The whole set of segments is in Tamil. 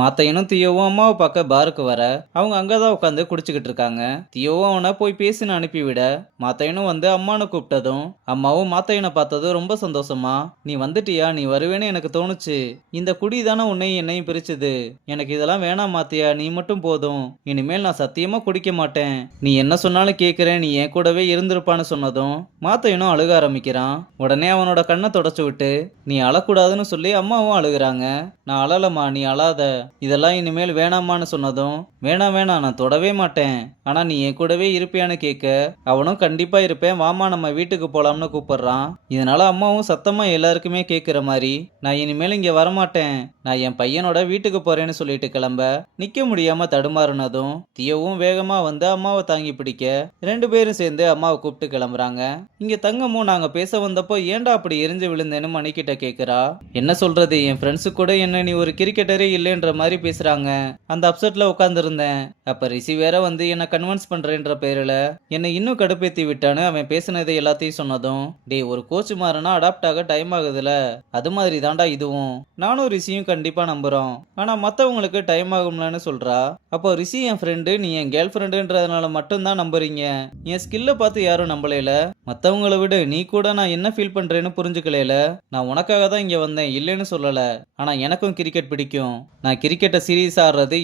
மாத்தையனும் தியோவும் அம்மாவை பார்க்க பாருக்கு வர அவங்க அங்கதான் உட்காந்து குடிச்சுக்கிட்டு இருக்காங்க. தியோவும் அவனை போய் பேசின்னு அனுப்பிவிட மாத்தையனும் வந்து அம்மானு கூப்பிட்டதும் அம்மாவும் மாத்தையனை பார்த்ததும் ரொம்ப சந்தோஷமா, நீ வந்துட்டியா, நீ வருவேன்னு எனக்கு தோணுச்சு. இந்த குடி தானே உன்னையும் என்னையும் பிரிச்சுது. எனக்கு இதெல்லாம் வேணாம் மாத்தியா, நீ மட்டும் போதும். இனிமேல் நான் சத்தியமா குடிக்க மாட்டேன். நீ என்ன சொன்னாலும் கேட்கிறேன், நீ என் கூடவே இருந்திருப்பான்னு சொன்னதும் மாத்தையனும் அழுக ஆரம்பிக்கிறான். உடனே அவனோட கண்ணை தொடச்சு விட்டு நீ அழக்கூடாதுன்னு சொல்லி அம்மாவும் அழுகுறாங்க. நான் அழலம்மா, நீ அழாத, இதெல்லாம் இனிமேல் வேணாமான்னு சொன்னதும் வேணாம் வேணாம், நான் தொடவே மாட்டேன். ஆனா நீ என் கூடவே இருப்பியான்னு கேட்க அவனும் கண்டிப்பா இருப்பேன், வாமா நம்ம வீட்டுக்கு போலாம்னு கூப்பிடுறான். இதனால அம்மாவும் சத்தமா எல்லாருக்குமே கேட்கிற மாதிரி நான் இனிமேல் இங்க வரமாட்டேன், நான் என் பையனோட வீட்டுக்கு போறேன்னு சொல்லிட்டு கிளம்ப நிக்க முடியாம தடுமாறுனதும் தியோவும் வேகமா வந்து அம்மாவை தாங்கி பிடிக்க ரெண்டு பேரும் சேர்ந்து அம்மாவை கூப்பிட்டு கிளம்புறாங்க. இங்க தங்கமும் நாங்க பேச வந்தப்போ ஏன்டா அப்படி எரிஞ்சு விழுந்தேன்னு மணிக்கிட்ட கேக்குறா. என்ன சொல்றது, என் ஃப்ரெண்ட்ஸு கூட என்ன நீ ஒரு கிரிக்கெட்டரே இல்லைன்ற மாதிரி பேசுறாங்க. அந்த அப்செட்ல உட்கார்ந்து இருந்தேன். அப்ப ரிஷி வேற வந்து என்ன கன்வின்ஸ் பண்றேன்ற பேருல என்னை இன்னும் கடுப்பேத்தி விட்டான்னு அவன் பேசினதை எல்லாத்தையும் சொன்னதும், டே ஒரு கோச் மாறனா அடாப்ட் ஆக டைம் ஆகுதுல, அது மாதிரி தாண்டா இதுவும். நானும் ரிஷியும் கண்டிப்பா நம்புறோம், ஆனா மத்தவங்களுக்கு டைம் ஆகும்லன்னு சொல்றா. அப்போ ரிஷி என் ஃப்ரெண்டு, நீ என் கேர்ள் ஃப்ரெண்டுன்றதுனால மட்டும்தான் நம்புறீங்க, என் ஸ்கில்ல பார்த்து யாரும் நம்பலையில. மத்தவங்களை விட நீ கூட நான் என்ன ஃபீல் பண்றேன்னு புரிஞ்சுக்கலையில. நான் உனக்காக தான் இங்க வந்தேன், இல்லைன்னு சொல்லல. ஆனா எனக்கும் கிரிக்கெட் பிடிக்கும். நான் கிரிக்கெட்டை சீரியஸ் ஆடுறது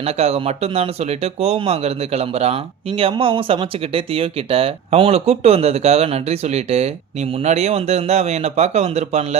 எனக்காக மட்டும்தான் சொல்லிட்டு கோவமா அங்க இருந்து கிளம்புறான். இங்க அம்மாவும் சமைச்சுக்கிட்டே தியோ கிட்ட அவங்கள கூப்பிட்டு வந்ததுக்காக நன்றி சொல்லிட்டு, நீ முன்னாடியே வந்திருந்தா அவன் என்னை பார்க்க வந்திருப்பான்ல,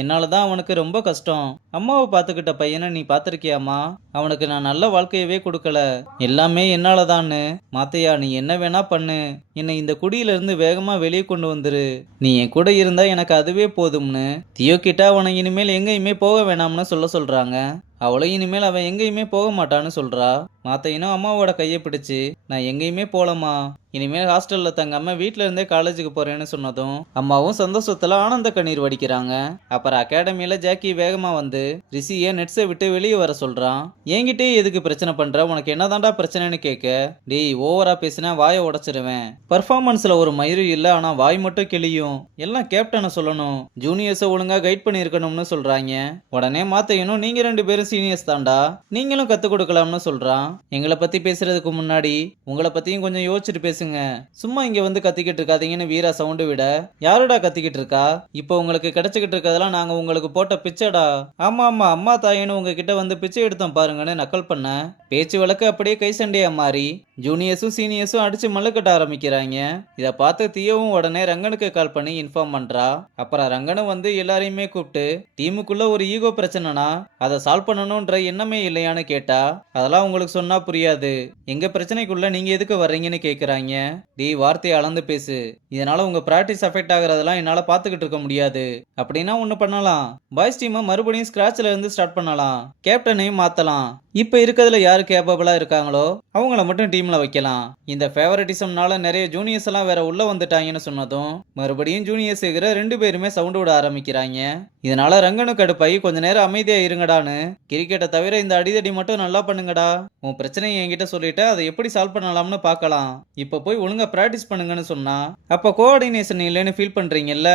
என்னாலதான் அவனுக்கு ரொம்ப கஷ்டம். அம்மாவை பார்த்துக்கிட்ட பையனை நீ பார்த்திருக்கியாமா, அவனுக்கு நான் நல்ல வாழ்க்கையவே கொடுக்கல, எல்லாமே என்னாலதான்னு. மாத்தையா, நீ என்ன வேணா பண்ணு, என்னை இந்த குடியில இருந்து வேகமா வெளியே கொண்டு வந்துரு, நீ என் கூட இருந்தா எனக்கு அதுவே போதும்னு தியோ கிட்ட அவனை இனிமேல் எங்கேயுமே போக வேணாம்னு சொல்றாங்க. அவளும் இனிமேல் அவன் எங்கேயுமே போக மாட்டான்னு சொல்றா. மாத்தையனும் அம்மாவோட கையை பிடிச்சு நான் எங்கேயுமே போலமா, இனிமேல் ஹாஸ்டல்ல தங்காம வீட்டுல இருந்தே காலேஜுக்கு போறேன்னு சொன்னதும் அம்மாவும் சந்தோஷத்துல ஆனந்த கண்ணீர் வடிக்கிறாங்க. அப்புறம் அகாடமியில ஜாக்கி வேகமா வந்து ரிஷியை நெட்ஸை விட்டு வெளியே வர சொல்றான். என்கிட்டே எதுக்கு பிரச்சனை பண்ற, உனக்கு என்னதான்டா பிரச்சனைன்னு கேட்க, டேய் ஓவரா பேசினா வாயை உடைச்சிருவேன், பர்ஃபார்மன்ஸ்ல ஒரு மயிரும் இல்ல, ஆனா வாய் மட்டும் கிளியும், எல்லாம் கேப்டனை சொல்லணும், ஜூனியர்ஸை ஒழுங்கா கைட் பண்ணிருக்கணும்னு சொல்றாங்க. உடனே மாத்தையனும் நீங்க ரெண்டு பேரும் சீனியர்ஸ் தாண்டா, நீங்களும் கத்து கொடுக்கலாம்னு சொல்றான். எங்களை பத்தி பேசுறதுக்கு முன்னாடி உங்களை பத்தியும் கொஞ்சம் யோசிச்சுட்டு பேசுங்க, சும்மா இங்க வந்து கத்திக்கிட்டு இருக்காதீங்கன்னு வீரா சவுண்டு விட, யாருடா கத்திக்கிட்டு இருக்கா, இப்போ உங்களுக்கு கிடைச்சிக்கிட்டு இருக்கதெல்லாம் நாங்க உங்களுக்கு போட்ட பிச்சைடா. ஆமா ஆமா, அம்மா தாயின்னு உங்ககிட்ட வந்து பிச்சை எடுத்தோம் பாருங்கன்னு நக்கல் பண்ண பேச்சு வழக்கு அப்படியே கை சண்டையா மாறி ஜூனியர்ஸும் சீனியர்ஸும் அடிச்சு மல்லுக்கட்ட ஆரம்பிக்கிறாங்க. இதை பார்த்து தியோவும் உடனே ரங்கனுக்கு கால் பண்ணி இன்ஃபார்ம் பண்றா. அப்புறம் ரங்கனும் வந்து எல்லாரையுமே கூப்பிட்டு டீமுக்குள்ள ஒரு ஈகோ பிரச்சனைனா அதை சால்வ் பண்ணணும்ன்ற எண்ணமே இல்லையான்னு கேட்டா, அதெல்லாம் உங்களுக்கு சொன்னா புரியாது, எங்க பிரச்சனைக்குள்ள நீங்க எதுக்கு வர்றீங்கன்னு கேக்குறாங்க. டீ வார்த்தையை அளந்து பேசு, இதனால உங்க பிராக்டிஸ் அஃபெக்ட் ஆகுறதெல்லாம் என்னால பாத்துக்கிட்டு இருக்க முடியாது. அப்படின்னா ஒண்ணு பண்ணலாம், பாய்ஸ் டீமை மறுபடியும் ஸ்கிராச்ல இருந்து ஸ்டார்ட் பண்ணலாம், கேப்டனையும் மாத்தலாம், இப்ப இருக்கிறதுல யாரு கேப்பபிளா இருக்காங்களோ அவங்கள மட்டும் டீம்ல வைக்கலாம். இந்த ஃபேவரட்டிசம்னால நிறைய ஜூனியர்ஸ் எல்லாம் வேற உள்ள வந்துட்டாங்கன்னு சொன்னதும் மறுபடியும் ஜூனியர்ஸ் இருக்கிற ரெண்டு பேருமே சவுண்ட் விட ஆரம்பிக்கிறாங்க. இதனால ரங்கனு கடுப்பாகி கொஞ்ச நேரம் அமைதியா இருங்கடான்னு, கிரிக்கெட்டை தவிர இந்த அடிதடி மட்டும் நல்லா பண்ணுங்கடா, உன் பிரச்சனையை என்கிட்ட சொல்லிட்டு அதை எப்படி சால்வ் பண்ணலாம்னு பார்க்கலாம், இப்ப போய் ஒழுங்கா பிராக்டிஸ் பண்ணுங்கன்னு சொன்னா, அப்ப கோஆர்டினேஷன் இல்லைன்னு ஃபீல் பண்றீங்கல்ல,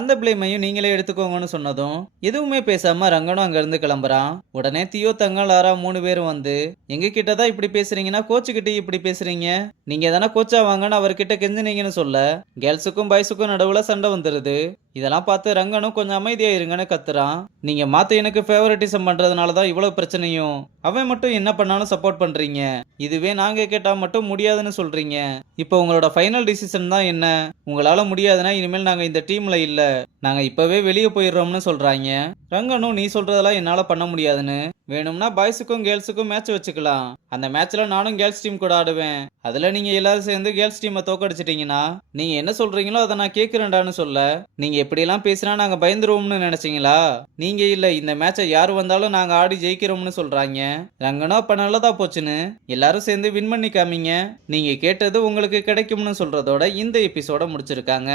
அந்த பிளேமையும் நீங்களே எடுத்துக்கோங்கன்னு சொன்னதும் எதுவுமே பேசாம ரங்கனும் அங்க இருந்து கிளம்புறான். உடனே தியோ தங்க லாரா மூணு பேரும் வந்து எங்க கிட்டதான் இப்படி பேசுறீங்கன்னா கோச்சு கிட்ட இப்படி பேசுறீங்க, நீங்க தானே கோச்சா வாங்கன்னு அவர்கிட்ட கெஞ்சினீங்கன்னு சொல்ல கேர்ள்ஸுக்கும் பாய்ஸுக்கும் நடுவுல சண்டை வந்துருது. இதெல்லாம் பார்த்து ரங்கனும் கொஞ்சம் அமைதியா இருங்கன்னு கத்துறான். நீங்க மாத்த எனக்கு ஃபேவரட்டிசம் பண்றதுனாலதான் இவ்வளவு பிரச்சனையும், அவன் மட்டும் என்ன பண்ணாலும் சப்போர்ட் பண்றீங்க, இதுவே நாங்க கேட்டா மட்டும் முடியாதுன்னு சொல்றீங்க, இப்போ உங்களோட ஃபைனல் டிசிஷன் தான் என்ன, உங்களால முடியாதுன்னா இனிமேல் நாங்க இந்த டீம்ல இல்ல, நாங்க இப்பவே வெளியே போயிடுறோம்னு சொல்றாங்க. ரங்கனும் நீ சொல்றதெல்லாம் என்னால பண்ண முடியாதுன்னு, வேணும்னா பாய்ஸுக்கும் கேர்ள்ஸுக்கும் மேட்ச் வச்சுக்கலாம், அந்த மேட்ச்ல நானும் கேர்ள்ஸ் டீம் கூட ஆடுவேன், அதுல நீங்க எல்லாரும் சேர்ந்து கேர்ள்ஸ் டீமை தோக்கடிச்சிட்டீங்கன்னா நீங்க என்ன சொல்றீங்களோ அதை நான் கேட்கிறேன்டான்னு சொல்ல, நீங்க எப்படிலாம் பேசினா நாங்க பயந்துருவோம்னு நினைச்சீங்களா, நீங்க இல்ல, இந்த மேட்சை யாரு வந்தாலும் நாங்க ஆடி ஜெயிக்கிறோம்னு சொல்றாங்க. ரங்கனோ அப்ப நல்லதா போச்சுன்னு எல்லாரும் சேர்ந்து வின் பண்ணி காமிங்க, நீங்க கேட்டது உங்களுக்கு கிடைக்கும்னு சொல்றதோட இந்த எபிசோட முடிச்சிருக்காங்க.